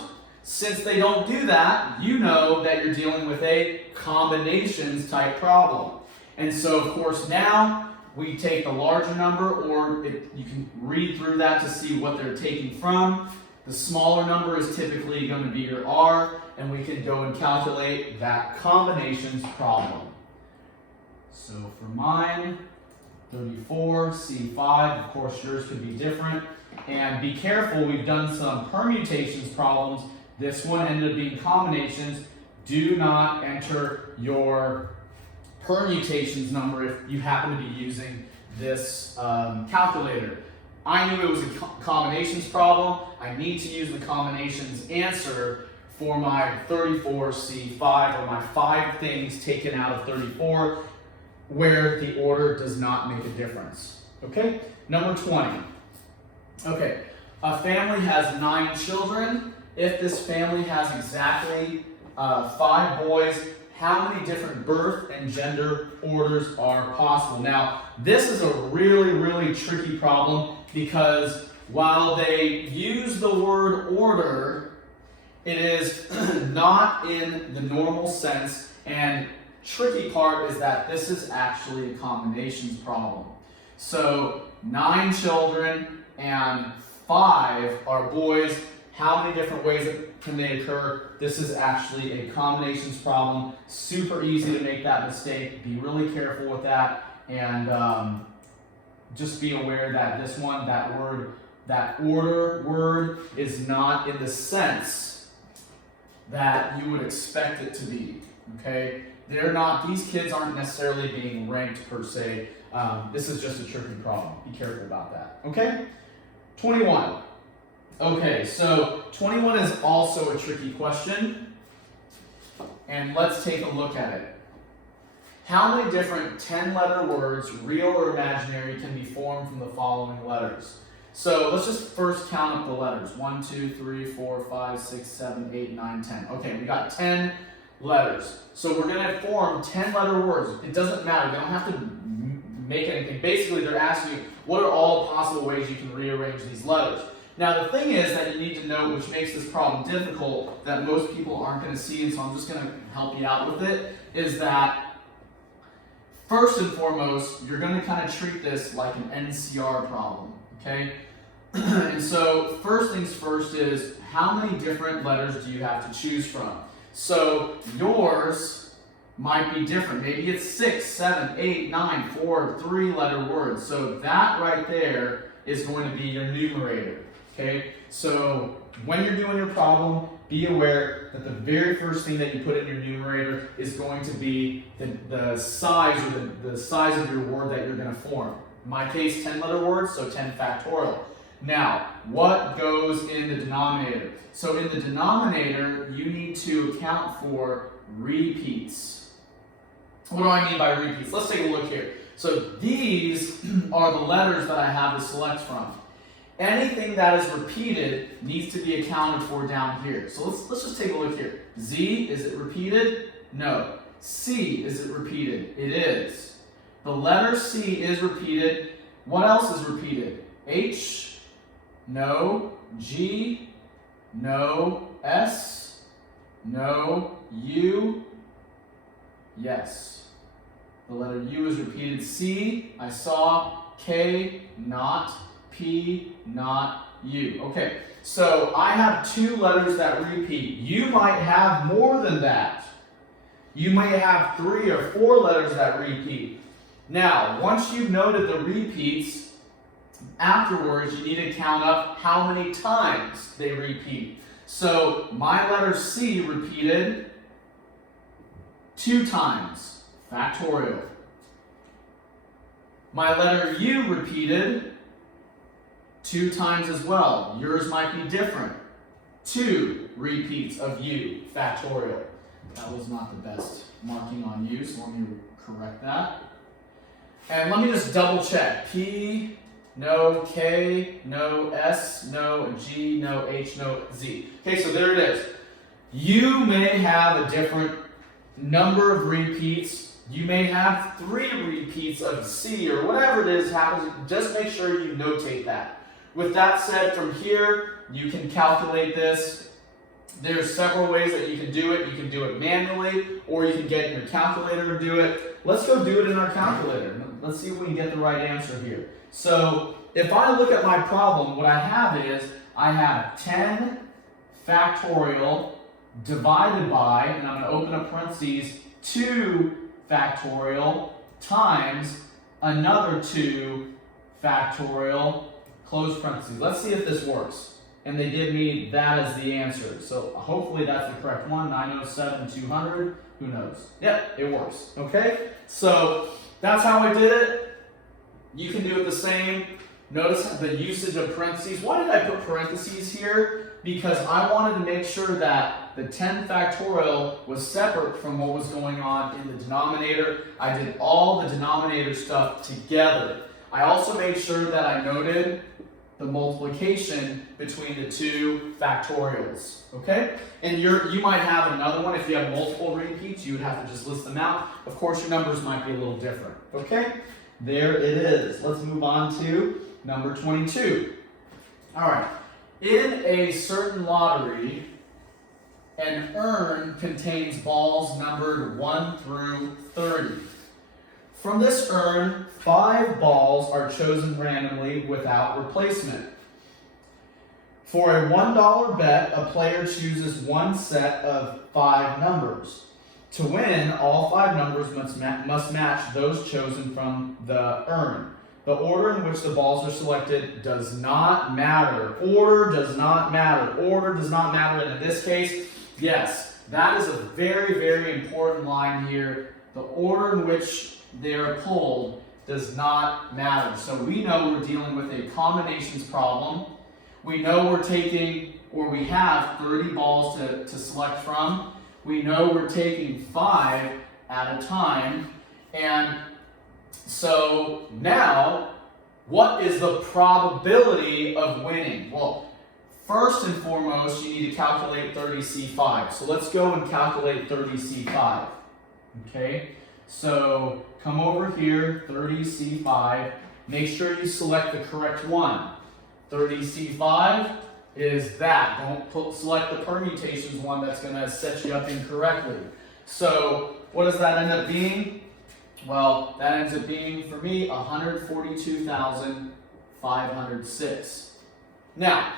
Since they don't do that, you know that you're dealing with a combinations type problem. And so, of course, now we take the larger number, or you can read through that to see what they're taking from. The smaller number is typically going to be your R, and we can go and calculate that combinations problem. So for mine, 34, C5, of course yours could be different. And be careful, we've done some permutations problems. This one ended up being combinations. Do not enter your permutations number if you happen to be using this calculator. I knew it was a combinations problem. I need to use the combinations answer for my 34C5, or my 5 things taken out of 34, where the order does not make a difference. Okay, number 20. Okay, a family has 9 children. If this family has exactly 5 boys, how many different birth and gender orders are possible? Now, this is a really, really tricky problem, because while they use the word order, it is not in the normal sense, and tricky part is that this is actually a combinations problem. So 9 children and 5 are boys. How many different ways can they occur? This is actually a combinations problem. Super easy to make that mistake. Be really careful with that, and just be aware that this one, that order word, is not in the sense that you would expect it to be. Okay? They're not, these kids aren't necessarily being ranked per se. This is just a tricky problem. Be careful about that. Okay? 21. Okay, so 21 is also a tricky question. And let's take a look at it. How many different 10-letter words, real or imaginary, can be formed from the following letters? So let's just first count up the letters. 1, 2, 3, 4, 5, 6, 7, 8, 9, 10. Okay, we got 10 letters. So we're going to form 10-letter words. It doesn't matter. They don't have to make anything. Basically, they're asking you, what are all possible ways you can rearrange these letters? Now, the thing is that you need to know, which makes this problem difficult, that most people aren't going to see, and so I'm just going to help you out with it, is that first and foremost, you're going to kind of treat this like an NCR problem, okay? And so, first things first is, how many different letters do you have to choose from? So, yours might be different. Maybe it's 6, 7, 8, 9, 4, 3-letter words. So that right there is going to be your numerator, okay? So when you're doing your problem, be aware that the very first thing that you put in your numerator is going to be the size, or the size of your word that you're going to form. In my case, 10-letter words, so 10 factorial. Now, what goes in the denominator? So in the denominator, you need to account for repeats. What do I mean by repeats? Let's take a look here. So these are the letters that I have to select from. Anything that is repeated needs to be accounted for down here. So let's just take a look here. Z, is it repeated? No. C, is it repeated? It is. The letter C is repeated. What else is repeated? H, no. G, no. S, no. U, yes. The letter U is repeated. C, I saw. K, not. P, not. U. Okay, so I have 2 letters that repeat. You might have more than that. You may have 3 or 4 letters that repeat. Now, once you've noted the repeats, afterwards you need to count up how many times they repeat. So my letter C repeated 2 times, factorial. My letter U repeated 2 times as well. Yours might be different. 2 repeats of U, factorial. That was not the best marking on U, so let me correct that. And let me just double check. P, no. K, no. S, no. G, no. H, no. Z. Okay, so there it is. You may have a different number of repeats. You may have 3 repeats of C or whatever it is happens. Just make sure you notate that. With that said, from here, you can calculate this. There's several ways that you can do it. You can do it manually, or you can get in your calculator and do it. Let's go do it in our calculator. Let's see if we can get the right answer here. So if I look at my problem, what I have is I have 10 factorial divided by, and I'm going to open up parentheses, 2 factorial times another 2 factorial, close parentheses. Let's see if this works. And they give me that as the answer. So hopefully that's the correct one, 907, 200, who knows? Yep, it works, okay? So that's how I did it. You can do it the same. Notice the usage of parentheses. Why did I put parentheses here? Because I wanted to make sure that the 10 factorial was separate from what was going on in the denominator. I did all the denominator stuff together. I also made sure that I noted the multiplication between the 2 factorials, okay? And you might have another one. If you have multiple repeats, you would have to just list them out. Of course, your numbers might be a little different, okay? There it is. Let's move on to number 22. All right. In a certain lottery, an urn contains balls numbered 1 through 30. From this urn, 5 balls are chosen randomly without replacement. For a $1 bet, a player chooses one set of 5 numbers. To win, all 5 numbers must match those chosen from the urn. The order in which the balls are selected does not matter. Order does not matter. Order does not matter. And in this case, yes, that is a very, very important line here. The order in which they are pulled does not matter. So we know we're dealing with a combinations problem. We know we're taking, or we have 30 balls to select from. We know we're taking 5 at a time. And so now, what is the probability of winning? Well, first and foremost, you need to calculate 30C5. So let's go and calculate 30C5. Okay? So come over here, 30C5. Make sure you select the correct one. 30C5 is that. Don't select the permutations one that's going to set you up incorrectly. So what does that end up being? Well, that ends up being, for me, 142,506. Now,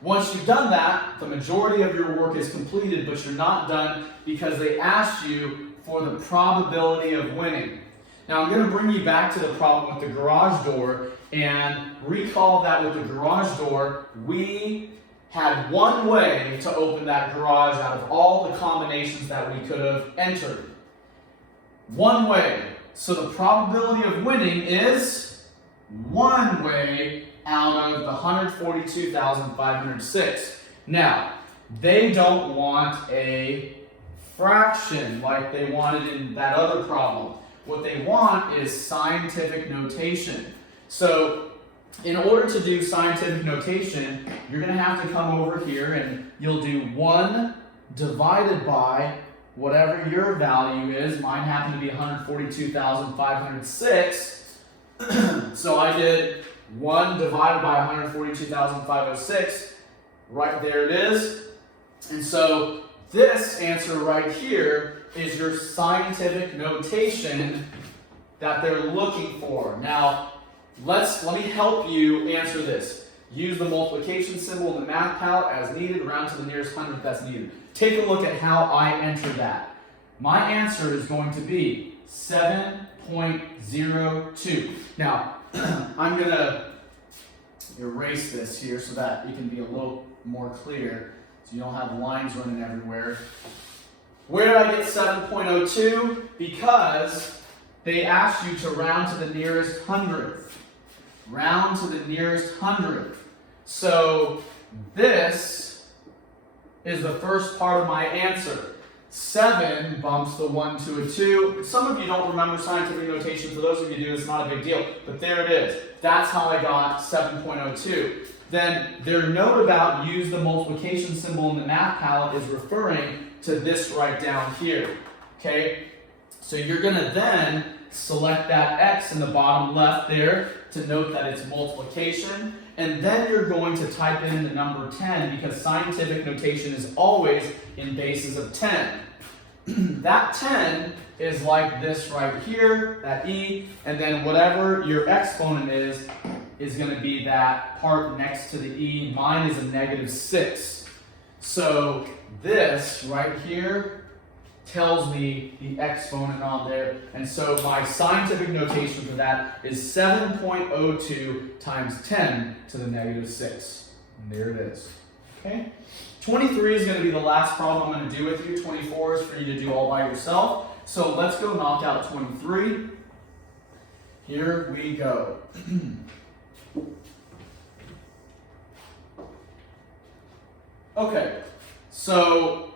once you've done that, the majority of your work is completed, but you're not done because they asked you for the probability of winning. Now I'm going to bring you back to the problem with the garage door, and recall that with the garage door, we had one way to open that garage out of all the combinations that we could have entered. One way. So the probability of winning is one way out of the 142,506. Now, they don't want a fraction like they wanted in that other problem. What they want is scientific notation. So in order to do scientific notation, you're going to have to come over here and you'll do 1 divided by whatever your value is. Mine happened to be 142,506. So I did 1 divided by 142,506. Right there it is. And so this answer right here is your scientific notation that they're looking for. Now, let me help you answer this. use the multiplication symbol in the math palette as needed, round to the nearest hundredth that's needed. Take a look at how I enter that. My answer is going to be 7.02. Now, I'm going to erase this here so that it can be a little more clear, so you don't have lines running everywhere. Where did I get 7.02? Because they asked you to round to the nearest hundredth. Round to the nearest hundredth. So this is the first part of my answer. 7 bumps the 1 to a 2. Some of you don't remember scientific notation. For those of you who do, it's not a big deal. But there it is. That's how I got 7.02. Then their note about use the multiplication symbol in the math palette is referring to this right down here. Okay? So you're going to then select that X in the bottom left there to note that it's multiplication. And then you're going to type in the number 10 because scientific notation is always in bases of 10. That 10 is like this right here, that E, and then whatever your exponent is going to be that part next to the E. Mine is a -6. So this right here tells me the exponent on there. And so my scientific notation for that is 7.02 times 10 to the -6. And there it is. Okay? 23 is going to be the last problem I'm going to do with you. 24 is for you to do all by yourself. So let's go knock out 23. Here we go. Okay, so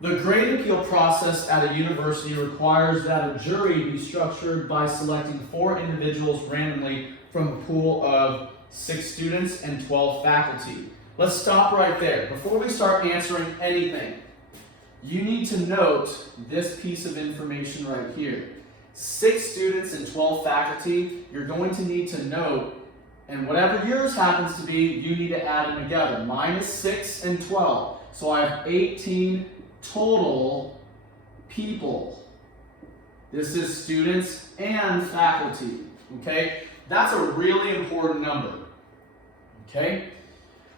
the grade appeal process at a university requires that a jury be structured by selecting 4 individuals randomly from a pool of 6 students and 12 faculty. Let's stop right there. Before we start answering anything, you need to note this piece of information right here. 6 students and 12 faculty, you're going to need to note, and whatever yours happens to be, you need to add them together. Mine is 6 and 12. So I have 18 total people. This is students and faculty. Okay? That's a really important number. Okay?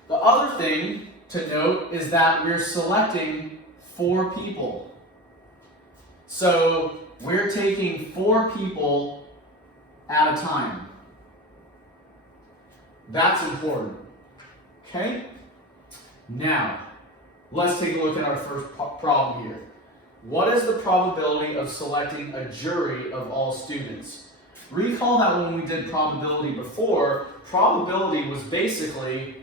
The other thing to note is that we're selecting 4 people. So we're taking 4 people at a time. That's important. Okay? Now, let's take a look at our first problem here. What is the probability of selecting a jury of all students? Recall that when we did probability before, probability was basically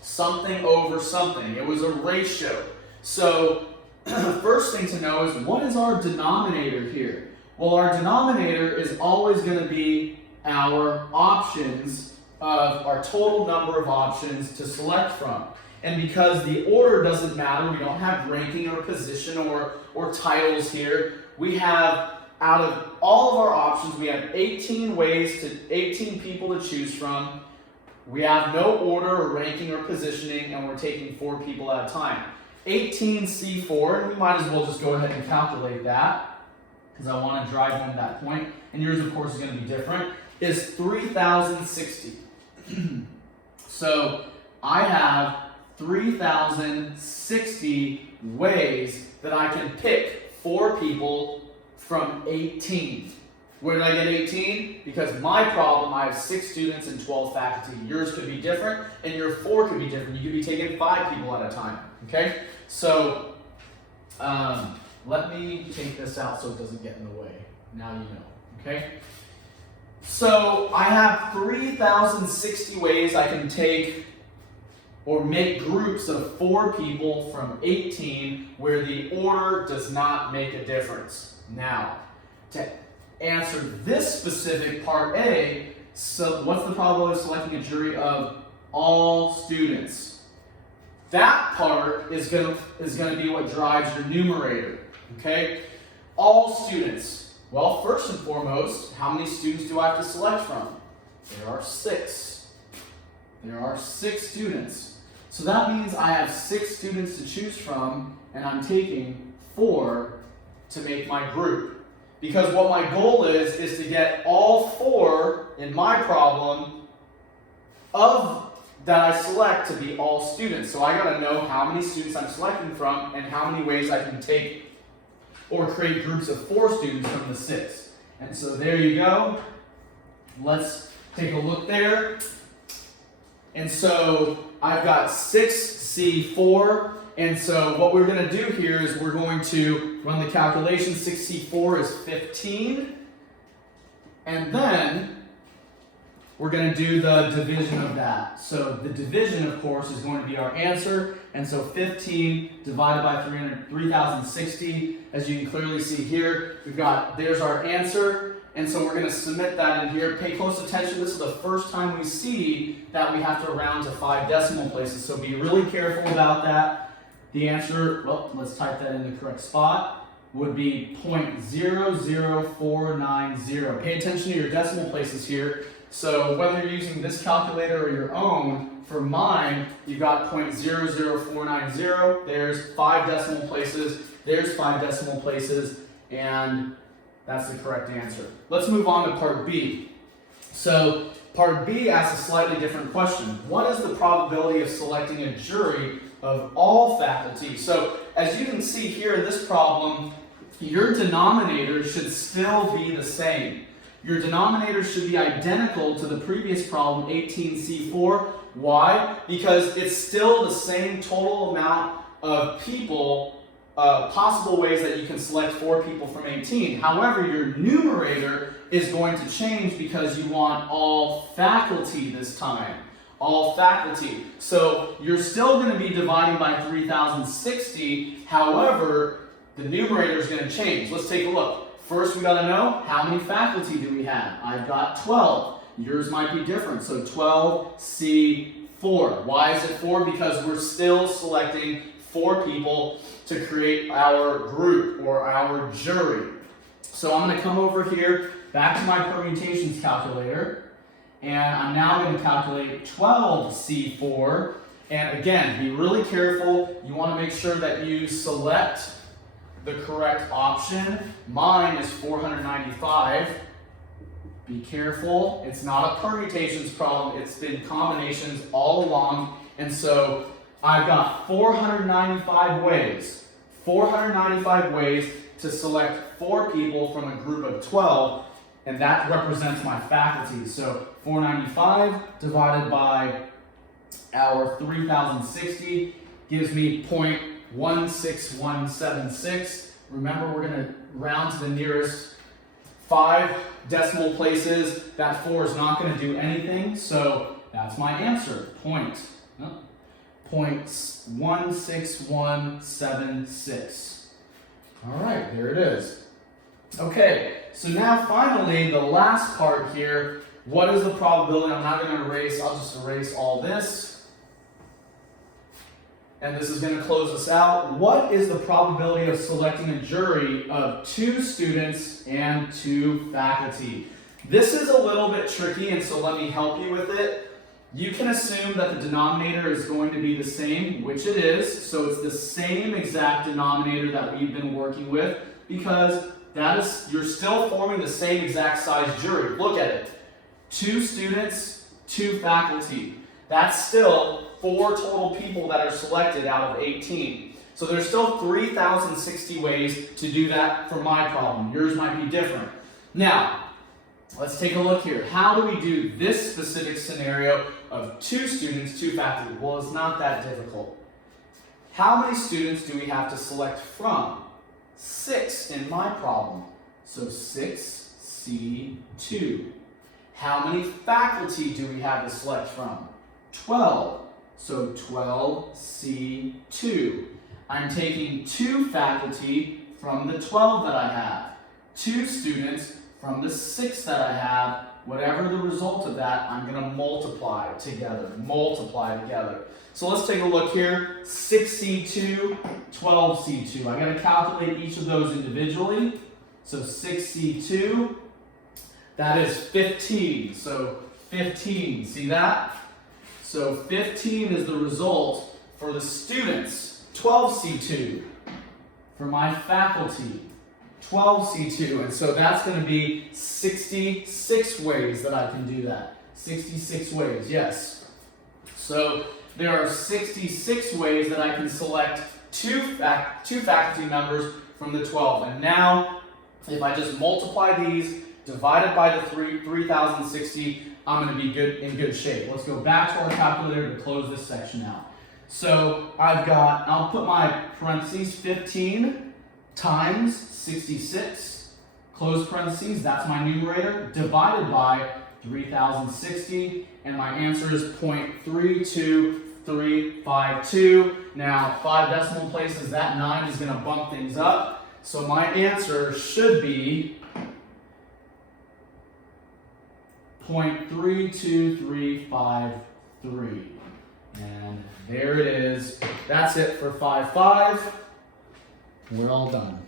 something over something. It was a ratio. So, first thing to know is, what is our denominator here? Well, our denominator is always going to be our options of our total number of options to select from. And because the order doesn't matter, we don't have ranking or position or titles here, we have, out of all of our options, we have 18 people to choose from. We have no order or ranking or positioning, and we're taking 4 people at a time. 18C4, and we might as well just go ahead and calculate that, because I want to drive home that point, and yours, of course, is going to be different, is 3,060. So I have 3,060 ways that I can pick 4 people from 18. Where did I get 18? Because my problem, I have 6 students and 12 faculty. Yours could be different, and your 4 could be different. You could be taking 5 people at a time. Okay? So, let me take this out so it doesn't get in the way. Now you know. Okay? So, I have 3,060 ways I can take or make groups of 4 people from 18 where the order does not make a difference. Now, to answer this specific part A, so what's the probability of selecting a jury of all students? That part is going to be what drives your numerator. Okay? All students. Well, first and foremost, how many students do I have to select from? There are 6. There are 6 students. So that means I have 6 students to choose from, and I'm taking 4 to make my group. Because what my goal is to get all 4 in my problem of that I select to be all students. So I gotta know how many students I'm selecting from and how many ways I can take or create groups of 4 students from the 6. And so there you go. Let's take a look there. And so I've got 6C4. And so what we're going to do here is we're going to run the calculation. 6C4 is 15. And then we're going to do the division of that. So the division, of course, is going to be our answer. And so 15 divided by 3,060, as you can clearly see here, there's our answer. And so we're going to submit that in here. Pay close attention. This is the first time we see that we have to round to 5 decimal places. So be really careful about that. The answer, well, let's type that in the correct spot, would be 0.00490. Pay attention to your decimal places here. So whether you're using this calculator or your own, for mine, you've got 0.00490. There's 5 decimal places. There's 5 decimal places. And that's the correct answer. Let's move on to part B. So part B asks a slightly different question. What is the probability of selecting a jury of all faculty? So as you can see here in this problem, your denominator should still be the same. Your denominator should be identical to the previous problem, 18C4. Why? Because it's still the same total amount of people, possible ways that you can select 4 people from 18. However, your numerator is going to change because you want all faculty this time. All faculty. So you're still going to be dividing by 3,060. However, the numerator is going to change. Let's take a look. First, we got to know how many faculty do we have. I've got 12. Yours might be different. So 12C4. Why is it 4? Because we're still selecting 4 people to create our group or our jury. So I'm going to come over here back to my permutations calculator. And I'm now going to calculate 12C4. And again, be really careful. You want to make sure that you select the correct option. Mine is 495. Be careful. It's not a permutations problem. It's been combinations all along. And so I've got 495 ways. 495 ways to select 4 people from a group of 12. And that represents my faculty. So 495 divided by our 3,060 gives me 0.16176. Remember, we're going to round to the nearest 5 decimal places. That 4 is not going to do anything. So that's my answer. 0.16176. All right, there it is. Okay, so now finally, the last part here, what is the probability? I'm not going to erase, I'll just erase all this. And this is going to close us out. What is the probability of selecting a jury of 2 students and 2 faculty? This is a little bit tricky, and so let me help you with it. You can assume that the denominator is going to be the same, which it is. So it's the same exact denominator that we've been working with, because you're still forming the same exact size jury. Look at it. 2 students, 2 faculty. That's still 4 total people that are selected out of 18. So there's still 3,060 ways to do that for my problem. Yours might be different. Now, let's take a look here. How do we do this specific scenario of 2 students, 2 faculty? Well, it's not that difficult. How many students do we have to select from? 6 in my problem. So 6C2. How many faculty do we have to select from? 12. So 12C2. I'm taking 2 faculty from the 12 that I have. 2 students from the 6 that I have. Whatever the result of that, I'm going to multiply together. So let's take a look here. 6C2, 12C2. I got to calculate each of those individually. So 6C2, that is 15. So 15, see that? So 15 is the result for the students. 12C2 for my faculty. 12C2, and so that's going to be 66 ways that I can do that. 66 ways, yes. So there are 66 ways that I can select two faculty members from the 12. And now, if I just multiply these, divided by the 3,060, I'm going to be in good shape. Let's go back to our calculator to close this section out. So I'll put my parentheses, 15 times 66, close parentheses, that's my numerator, divided by 3,060, and my answer is 0.32352. Now, 5 decimal places, that 9 is going to bump things up. So my answer should be 0.32353. And there it is. That's it for 5-5. We're all done.